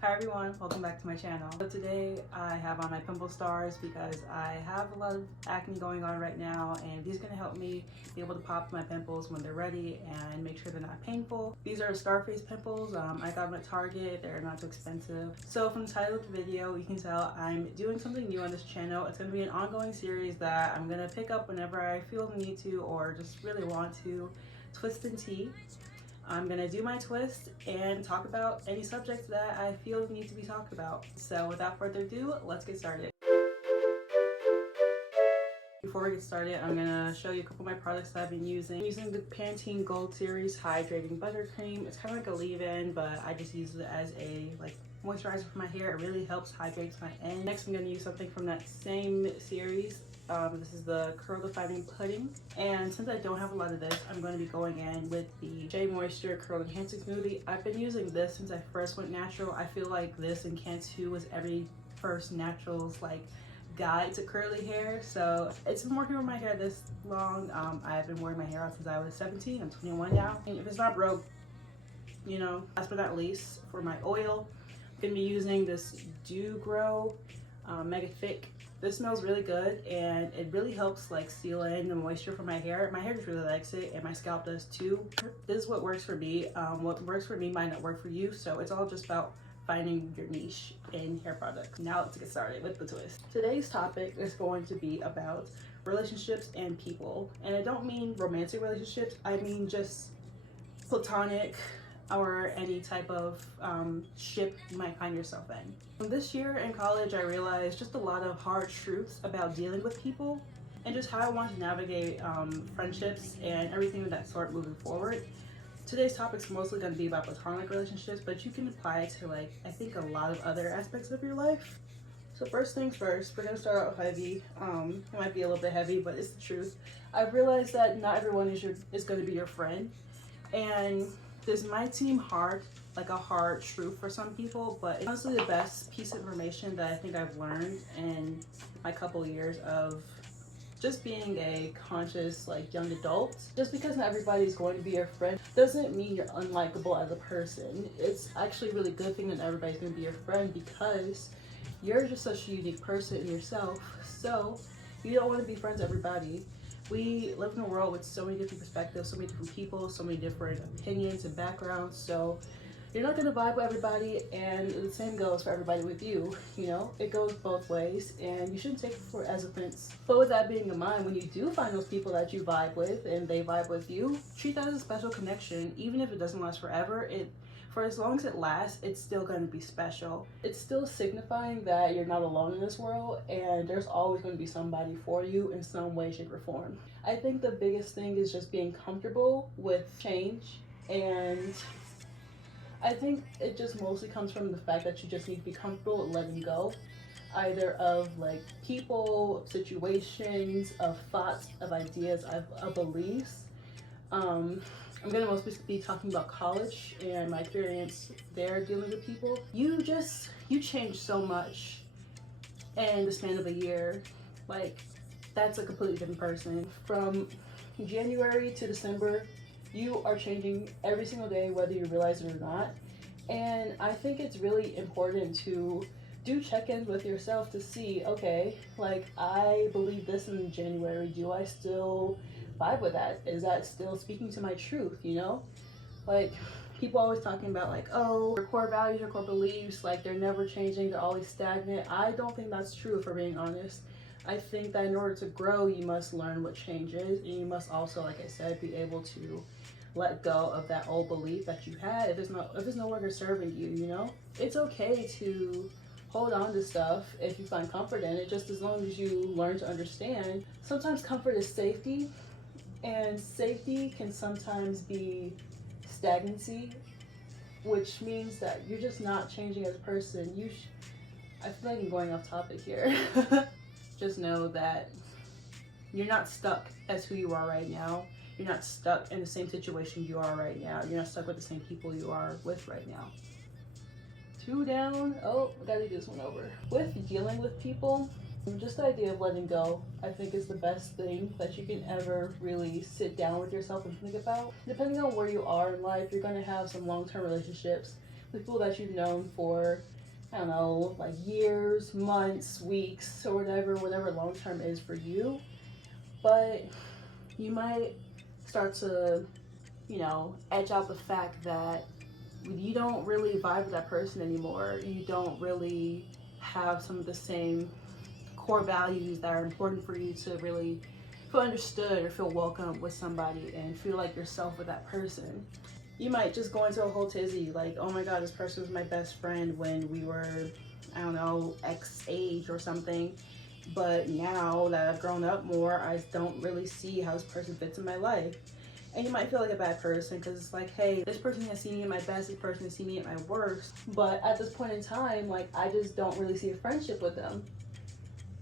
Hi everyone, welcome back to my channel. So today I have on my pimple stars because I have a lot of acne going on right now, and these are going to help me be able to pop my pimples when they're ready and make sure they're not painful. These are star face pimples. I got them at Target. They're not too expensive. So from the title of the video, you can tell I'm doing something new on this channel. It's going to be an ongoing series that I'm going to pick up whenever I feel the need to or just really want to. Twist and tea. I'm gonna do my twist and talk about any subjects that I feel need to be talked about. So without further ado, let's get started. Before we get started, I'm gonna show you a couple of my products that I've been using. I'm using the Pantene Gold Series Hydrating Buttercream. It's kind of like a leave-in, but I just use it as a moisturizer for my hair. It really helps hydrate my end. Next, I'm gonna use something from that same series. This is the Curl Defining Pudding, and since I don't have a lot of this, I'm going to be going in with the Shea Moisture Curl Enhancing Smoothie. I've been using this since I first went natural. I feel like this and Cantu was every first natural's guide to curly hair, so it's been working with my hair this long. I've been wearing my hair out since I was 17. I'm 21 now. And if it's not broke, you know. Last but not least, for my oil, I'm going to be using this Dew Grow Mega Thick. This smells really good, and it really helps seal in the moisture for my hair. My hair just really likes it, and my scalp does too. This is what works for me. What works for me might not work for you, so it's all just about finding your niche in hair products. Now let's get started with the twist. Today's topic is going to be about relationships and people, and I don't mean romantic relationships. I mean just platonic or any type of ship you might find yourself in. This year in college, I realized just a lot of hard truths about dealing with people and just how I want to navigate friendships and everything of that sort moving forward. Today's topic is mostly going to be about platonic relationships, but you can apply it to I think a lot of other aspects of your life. So first things first, we're going to start out heavy. It might be a little bit heavy, but it's the truth. I've realized that not everyone is going to be your friend, and this might seem hard, like a hard truth for some people, but it's honestly the best piece of information that I think I've learned in my couple years of just being a conscious young adult. Just because not everybody's going to be your friend doesn't mean you're unlikable as a person. It's actually a really good thing that everybody's going to be your friend, because you're just such a unique person in yourself. So you don't want to be friends with everybody. We live in a world with so many different perspectives, so many different people, so many different opinions and backgrounds. So you're not going to vibe with everybody, and the same goes for everybody with you. You know, it goes both ways, and you shouldn't take it as offense. But with that being in mind, when you do find those people that you vibe with and they vibe with you, treat that as a special connection. Even if it doesn't last forever, for as long as it lasts, it's still going to be special. It's still signifying that you're not alone in this world, and there's always going to be somebody for you in some way, shape, or form. I think the biggest thing is just being comfortable with change, and I think it just mostly comes from the fact that you just need to be comfortable with letting go, either of people, situations, of thoughts, of ideas, of beliefs. I'm gonna mostly be talking about college and my experience there dealing with people. You change so much in the span of a year. That's a completely different person. From January to December, you are changing every single day, whether you realize it or not. And I think it's really important to do check-ins with yourself to see, okay, I believe this in January. Do I still vibe with that? Is that still speaking to my truth, you know? People always talking about oh, your core values, your core beliefs, they're never changing, they're always stagnant. I don't think that's true, for being honest. I think that in order to grow, you must learn what change is, and you must also, like I said, be able to let go of that old belief that you had if it's no longer serving you, you know? It's okay to hold on to stuff if you find comfort in it, just as long as you learn to understand. Sometimes comfort is safety, and safety can sometimes be stagnancy, which means that you're just not changing as a person. I feel like I'm going off topic here. Just know that you're not stuck as who you are right now. You're not stuck in the same situation you are right now. You're not stuck with the same people you are with right now. 2 down. Oh, I gotta do this one over. With dealing with people, just the idea of letting go, I think, is the best thing that you can ever really sit down with yourself and think about. Depending on where you are in life, you're gonna have some long-term relationships the people that you've known for, I don't know, like years, months, weeks, or whatever long term is for you. But you might start to, edge out the fact that you don't really vibe with that person anymore. You don't really have some of the same core values that are important for you to really feel understood or feel welcome with somebody and feel like yourself with that person. You might just go into a whole tizzy like, oh my god, this person was my best friend when we were, I don't know, X age or something. But now that I've grown up more, I don't really see how this person fits in my life. And you might feel like a bad person because it's like, hey, this person has seen me at my best, this person has seen me at my worst. But at this point in time, like, I just don't really see a friendship with them.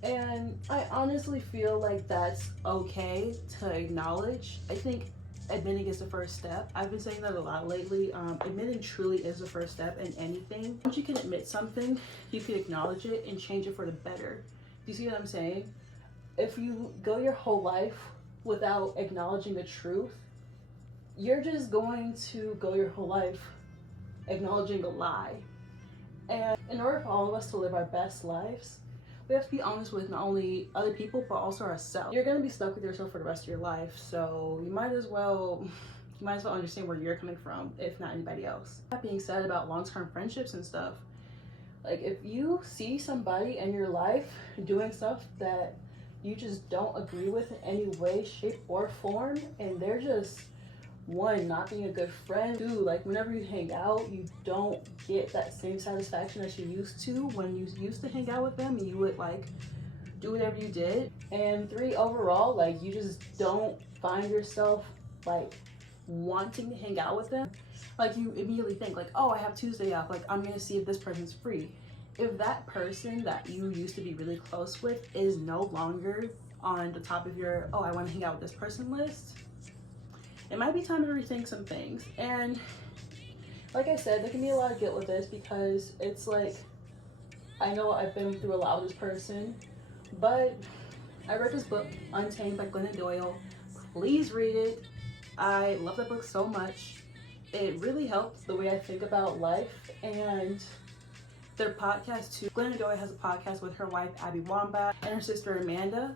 And I honestly feel like that's okay to acknowledge. I think admitting is the first step. I've been saying that a lot lately. Admitting truly is the first step in anything. Once you can admit something, you can acknowledge it and change it for the better. Do you see what I'm saying? If you go your whole life without acknowledging the truth, you're just going to go your whole life acknowledging a lie. And in order for all of us to live our best lives, we have to be honest with not only other people, but also ourselves. You're gonna be stuck with yourself for the rest of your life, so you might as well understand where you're coming from, if not anybody else. That being said, about long-term friendships and stuff, like if you see somebody in your life doing stuff that you just don't agree with in any way, shape, or form, and they're just, one, not being a good friend, two, like whenever you hang out, you don't get that same satisfaction that you used to when you used to hang out with them, and you would like do whatever you did, and three, overall, like you just don't find yourself like wanting to hang out with them. Like you immediately think like, oh, I have Tuesday off, like I'm gonna see if this person's free. If that person that you used to be really close with is no longer on the top of your, oh, I want to hang out with this person list, it might be time to rethink some things. And like I said, there can be a lot of guilt with this because it's like, I know I've been through a lot with this person, but I read this book, Untamed by Glennon Doyle. Please read it. I love that book so much. It really helps the way I think about life. And their podcast too. Glennon Doyle has a podcast with her wife Abby Wambach and her sister Amanda.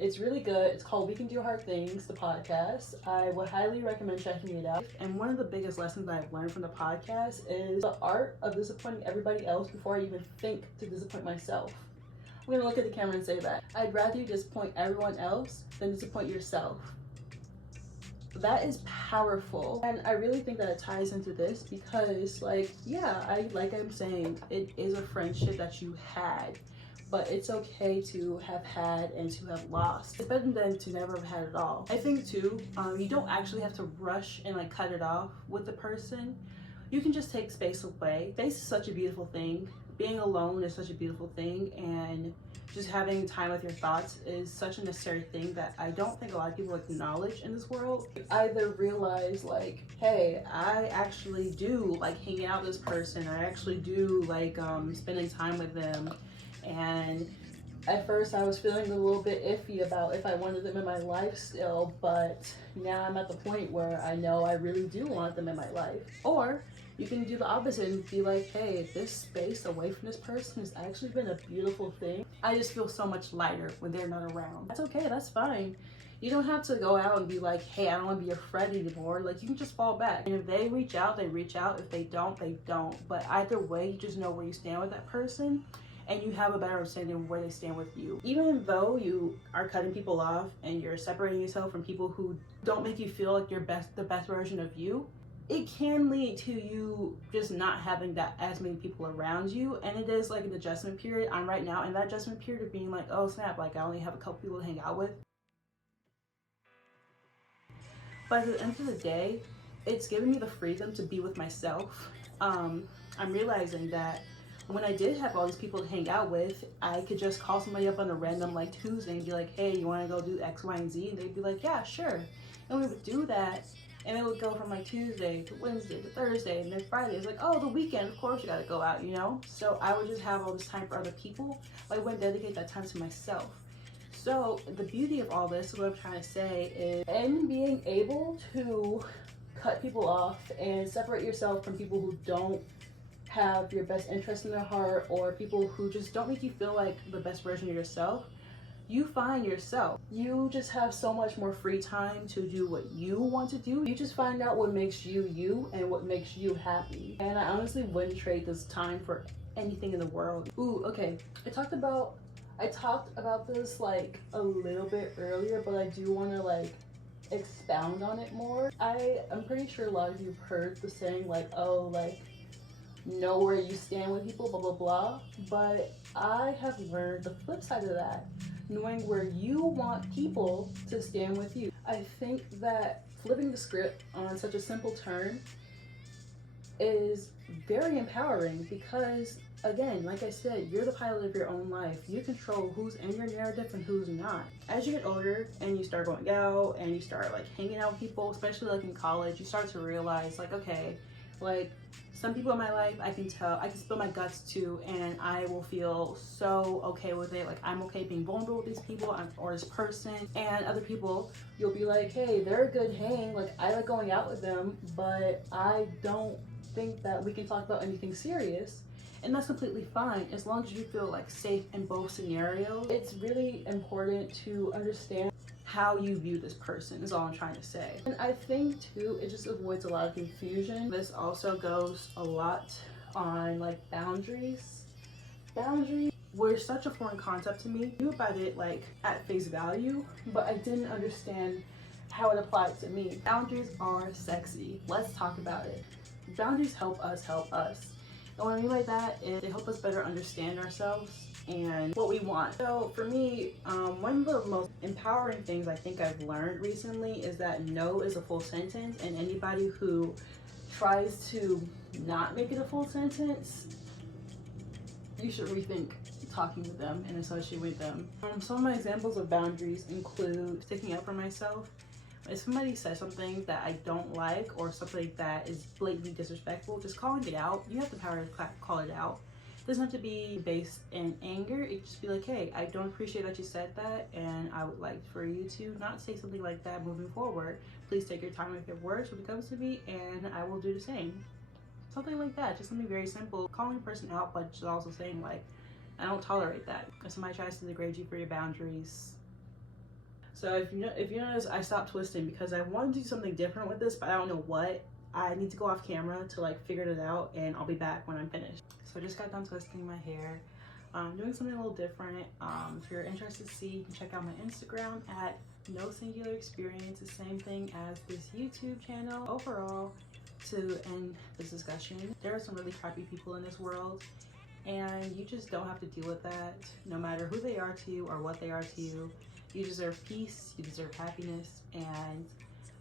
It's really good. It's called We Can Do Hard Things, the podcast. I would highly recommend checking it out. And one of the biggest lessons that I've learned from the podcast is the art of disappointing everybody else before I even think to disappoint myself. I'm gonna look at the camera and say that. I'd rather you disappoint everyone else than disappoint yourself. That is powerful, and I really think that it ties into this because, like, yeah, I'm saying, it is a friendship that you had, but it's okay to have had and to have lost. It's better than to never have had it all. I think too, you don't actually have to rush and like cut it off with the person. You can just take space away. Space is such a beautiful thing. Being alone is such a beautiful thing, and just having time with your thoughts is such a necessary thing that I don't think a lot of people acknowledge in this world. Either realize like, hey, I actually do like hanging out with this person. I actually do like spending time with them. And at first I was feeling a little bit iffy about if I wanted them in my life still, but now I'm at the point where I know I really do want them in my life. Or you can do the opposite and be like, hey, this space away from this person has actually been a beautiful thing. I just feel so much lighter when they're not around. That's okay, that's fine. You don't have to go out and be like, hey, I don't want to be your friend anymore. Like, you can just fall back. And if they reach out, they reach out. If they don't, they don't. But either way, you just know where you stand with that person, and you have a better understanding of where they stand with you. Even though you are cutting people off and you're separating yourself from people who don't make you feel like you're the best version of you, it can lead to you just not having that as many people around you. And it is like an adjustment period. I'm right now in that adjustment period of being like, oh snap, like I only have a couple people to hang out with. But at the end of the day, it's giving me the freedom to be with myself. I'm realizing that when I did have all these people to hang out with, I could just call somebody up on a random like Tuesday and be like, hey, you want to go do X, Y, and Z? And they'd be like, yeah, sure. And we would do that. And it would go from like Tuesday to Wednesday to Thursday, and then Friday. It's like, oh, the weekend, of course you gotta go out, you know? So I would just have all this time for other people, but I wouldn't dedicate that time to myself. So the beauty of all this, what I'm trying to say is, in being able to cut people off and separate yourself from people who don't have your best interest in their heart, or people who just don't make you feel like the best version of yourself, you find yourself. You just have so much more free time to do what you want to do. You just find out what makes you you and what makes you happy. And I honestly wouldn't trade this time for anything in the world. Ooh, okay. I talked about this like a little bit earlier, but I do want to like expound on it more. I'm pretty sure a lot of you have heard the saying like, oh, like, know where you stand with people, blah blah blah, but I have learned the flip side of that, knowing where you want people to stand with you. I think that flipping the script on such a simple term is very empowering because, again, like I said, you're the pilot of your own life. You control who's in your narrative and who's not. As you get older and you start going out and you start like hanging out with people, especially like in college, you start to realize like, okay, like some people in my life I can spill my guts to and I will feel so okay with it. Like I'm okay being vulnerable with these people or this person. And other people, you'll be like, hey, they're a good hang, like I like going out with them, but I don't think that we can talk about anything serious. And that's completely fine as long as you feel like safe in both scenarios. It's really important to understand how you view this person is all I'm trying to say. And I think too, it just avoids a lot of confusion. This also goes a lot on like boundaries. Boundaries were such a foreign concept to me. I knew about it like at face value, but I didn't understand how it applied to me. Boundaries are sexy. Let's talk about it. Boundaries help us help us. And what I mean by that is they help us better understand ourselves and what we want. So for me, one of the most empowering things I think I've learned recently is that no is a full sentence, and anybody who tries to not make it a full sentence, you should rethink talking with them and associating with them. Some of my examples of boundaries include sticking up for myself. If somebody says something that I don't like or something that is blatantly disrespectful, just calling it out. You have the power to call it out. It doesn't have to be based in anger. It could just be like, hey, I don't appreciate that you said that, and I would like for you to not say something like that moving forward. Please take your time with your words when it comes to me, and I will do the same. Something like that, just something very simple. Calling a person out, but just also saying like, I don't tolerate that. If somebody tries to degrade you for your boundaries. So if you notice, I stopped twisting because I want to do something different with this, but I don't know what. I need to go off camera to like figure it out, and I'll be back when I'm finished. So I just got done twisting my hair. Doing something a little different. If you're interested to see, you can check out my Instagram at No Singular Experience, the same thing as this YouTube channel. Overall, to end this discussion, there are some really crappy people in this world, and you just don't have to deal with that, no matter who they are to you or what they are to you. You deserve peace, you deserve happiness, and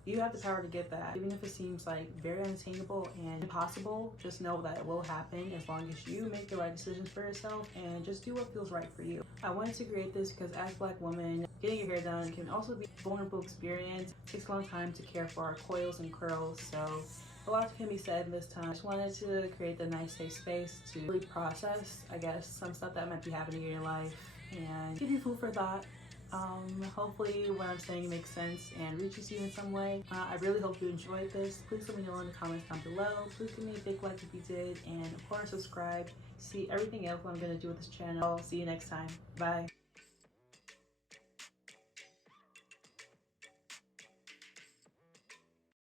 you have the power to get that. Even if it seems like very unattainable and impossible, just know that it will happen as long as you make the right decisions for yourself and just do what feels right for you. I wanted to create this because as Black women, getting your hair done can also be a vulnerable experience. It takes a long time to care for our coils and curls, so a lot can be said this time. I just wanted to create the nice safe space to really process, I guess, some stuff that might be happening in your life and give you food for thought. Hopefully what I'm saying makes sense and reaches you in some way. I really hope you enjoyed this. Please let me know in the comments down below. Please give me a big like if you did, and of course subscribe. See everything else I'm going to do with this channel. See you next time. Bye.